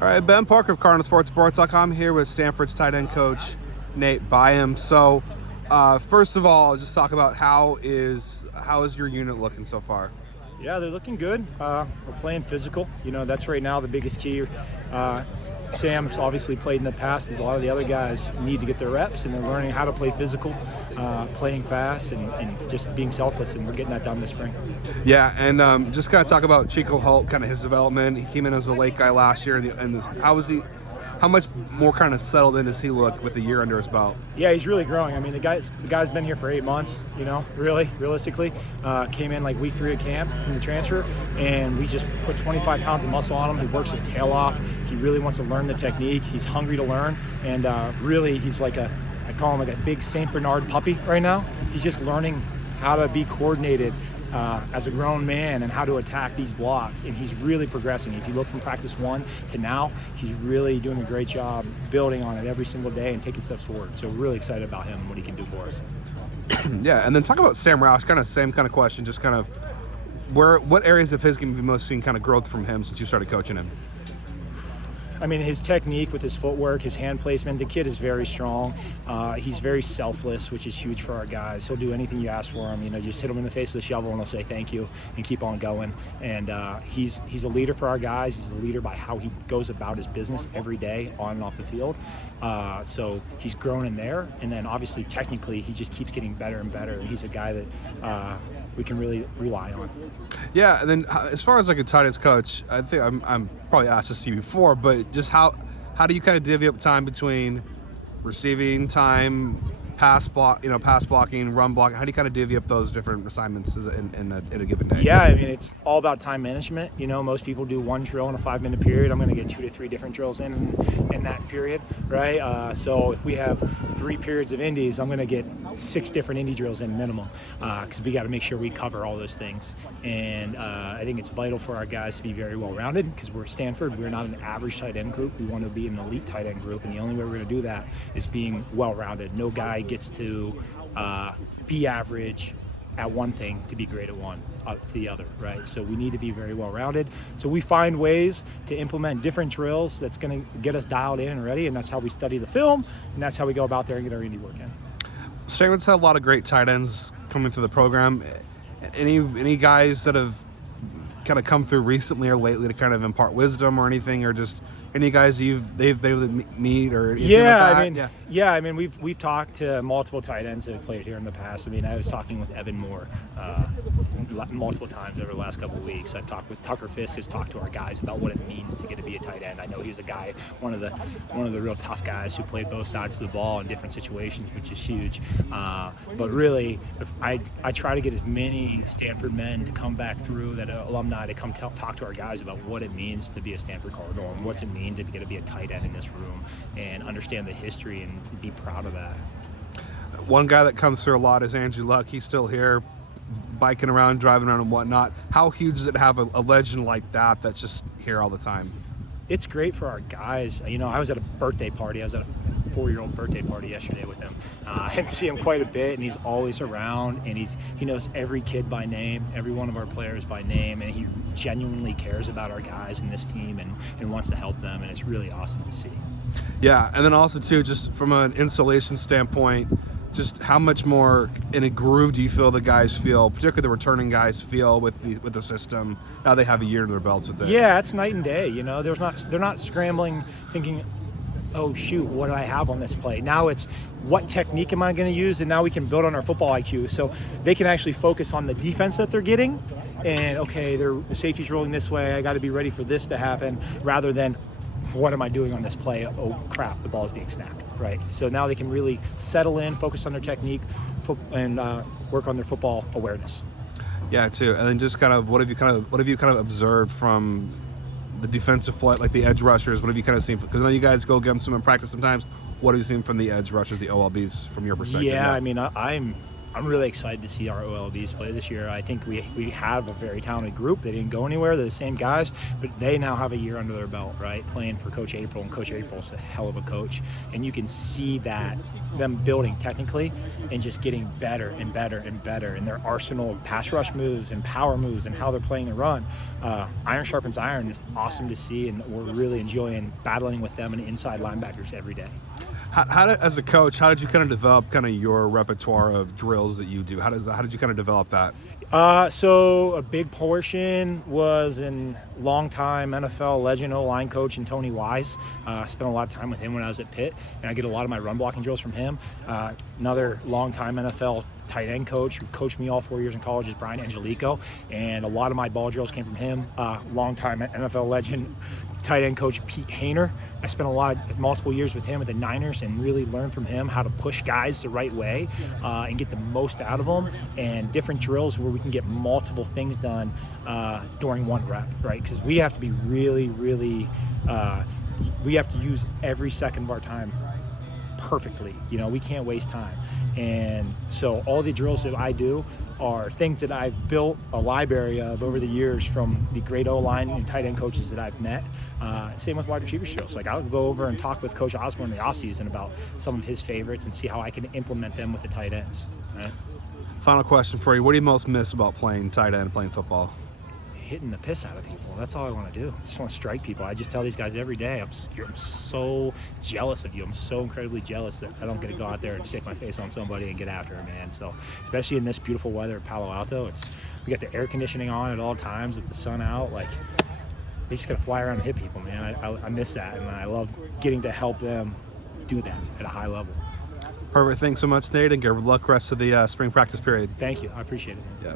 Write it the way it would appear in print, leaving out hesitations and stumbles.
All right, Ben Parker of CardinalSports.com here with Stanford's tight end coach, Nate Byham. So, first of all, just talk about how is your unit looking so far? Yeah, they're looking good. We're playing physical. That's right now the biggest key. Sam's obviously played in the past, but a lot of the other guys need to get their reps, and they're learning how to play physical, playing fast, and just being selfless, and we're getting that done this spring. Yeah, and just kind of talk about Chico Holt, kind of his development. He came in as a late guy last year, and how much more kind of settled in does he look with a year under his belt? Yeah, he's really growing. I mean, the guy's been here for 8 months, realistically. Came in like week 3 of camp from the transfer, and we just put 25 pounds of muscle on him. He works his tail off. He really wants to learn the technique. He's hungry to learn, and really he's like I call him like a big St. Bernard puppy right now. He's just learning how to be coordinated as a grown man and how to attack these blocks, and he's really progressing. If you look from practice 1 to now, he's really doing a great job building on it every single day and taking steps forward. So we're really excited about him and what he can do for us. Yeah, and then talk about Sam Roush, kind of same kind of question, just kind of what areas of his game have you most seen kind of growth from him since you started coaching him? I mean, his technique with his footwork, his hand placement, the kid is very strong. He's very selfless, which is huge for our guys. He'll do anything you ask for him. Just hit him in the face with a shovel and he'll say thank you and keep on going. And he's a leader for our guys. He's a leader by how he goes about his business every day on and off the field. So he's grown in there. And then obviously technically he just keeps getting better and better. And he's a guy that we can really rely on. Yeah, and then as far as like a tight ends coach, I think I'm probably asked this to you before, but just how do you kind of divvy up time between receiving time, pass blocking, run blocking? How do you kind of divvy up those different assignments in a given day? Yeah, I mean, it's all about time management. Most people do one drill in a 5-minute period. I'm going to get 2 to 3 different drills in that period, right? So if we have 3 periods of indies, I'm going to get 6 different indie drills in minimum, because we got to make sure we cover all those things. And I think it's vital for our guys to be very well-rounded, because we're Stanford. We're not an average tight end group. We want to be an elite tight end group, and the only way we're going to do that is being well-rounded. No guy gets to be average at one thing to be great at the other, right? So we need to be very well-rounded. So we find ways to implement different drills that's going to get us dialed in and ready, and that's how we study the film, and that's how we go about there and get our indie work in. Stanford's had a lot of great tight ends coming through the program. Any guys that have kind of come through recently or lately to kind of impart wisdom or anything, or just any guys they've been able to meet or anything like that? I mean, we've talked to multiple tight ends that have played here in the past. I mean, I was talking with Evan Moore multiple times over the last couple of weeks. I've talked with Tucker Fisk, has talked to our guys about what it means to get to be a tight end. I know he was a guy, one of the real tough guys who played both sides of the ball in different situations, which is huge. But really, I try to get as many Stanford men to come back through, that alumni, to come talk to our guys about what it means to be a Stanford Cardinal and what's it mean to get to be a tight end in this room, and understand the history and be proud of that. One guy that comes through a lot is Andrew Luck. He's still here, biking around, driving around and whatnot. How huge is it to have a legend like that that's just here all the time? It's great for our guys. I was at a birthday party. I was at a 4-year-old birthday party yesterday with him. I see him quite a bit, and he's always around, and he knows every kid by name, every one of our players by name, and he genuinely cares about our guys and this team and wants to help them, and it's really awesome to see. Yeah, and then also too, just from an installation standpoint, just how much more in a groove do you feel the guys feel, particularly the returning guys feel with the system now they have a year under their belts with it? Yeah, it's night and day. They're not scrambling thinking, oh shoot, what do I have on this play? Now it's, what technique am I going to use? And now we can build on our football IQ, so they can actually focus on the defense that they're getting, and okay, the safety's rolling this way, I got to be ready for this to happen, rather than what am I doing on this play? Oh crap, the ball is being snapped, right? So now they can really settle in, focus on their technique, and work on their football awareness. Yeah, too. And then just kind of what have you kind of observed from the defensive play, like the edge rushers? What have you kind of seen? Because I know you guys go against them in practice sometimes. What have you seen from the edge rushers, the OLBs, from your perspective? Yeah, I mean, I'm I'm really excited to see our OLBs play this year. I think we have a very talented group. They didn't go anywhere. They're the same guys, but they now have a year under their belt, right? Playing for Coach April, and Coach April's a hell of a coach. And you can see that them building technically and just getting better and better and better in their arsenal of pass rush moves and power moves and how they're playing the run. Iron sharpens iron is awesome to see, and we're really enjoying battling with them and inside linebackers every day. As a coach, how did you kind of develop kind of your repertoire of drills that you do? How did you kind of develop that? So a big portion was in longtime NFL legend O-line coach and Tony Wise. I spent a lot of time with him when I was at Pitt, and I get a lot of my run blocking drills from him. Another longtime NFL tight end coach who coached me all 4 years in college is Brian Angelico, and a lot of my ball drills came from him. Longtime NFL legend tight end coach Pete Hainer. I spent multiple years with him at the Niners and really learned from him how to push guys the right way and get the most out of them, and different drills where we can get multiple things done during one rep, right? Because we have to be really, really, we have to use every second of our time perfectly. We can't waste time. And so all the drills that I do are things that I've built a library of over the years from the great O-line and tight end coaches that I've met. Same with wide receiver drills. Like, I'll go over and talk with Coach Osborne in the offseason about some of his favorites and see how I can implement them with the tight ends. Right? Final question for you. What do you most miss about playing tight end, playing football? Hitting the piss out of people. That's all I want to do. I just want to strike people. I just tell these guys every day, I'm so jealous of you. I'm so incredibly jealous that I don't get to go out there and stick my face on somebody and get after it, man. So, especially in this beautiful weather at Palo Alto, we got the air conditioning on at all times with the sun out. Like, they just got to fly around and hit people, man. I miss that, and I love getting to help them do that at a high level. Perfect. Thanks so much, Nate, and good luck rest of the spring practice period. Thank you. I appreciate it. Yeah.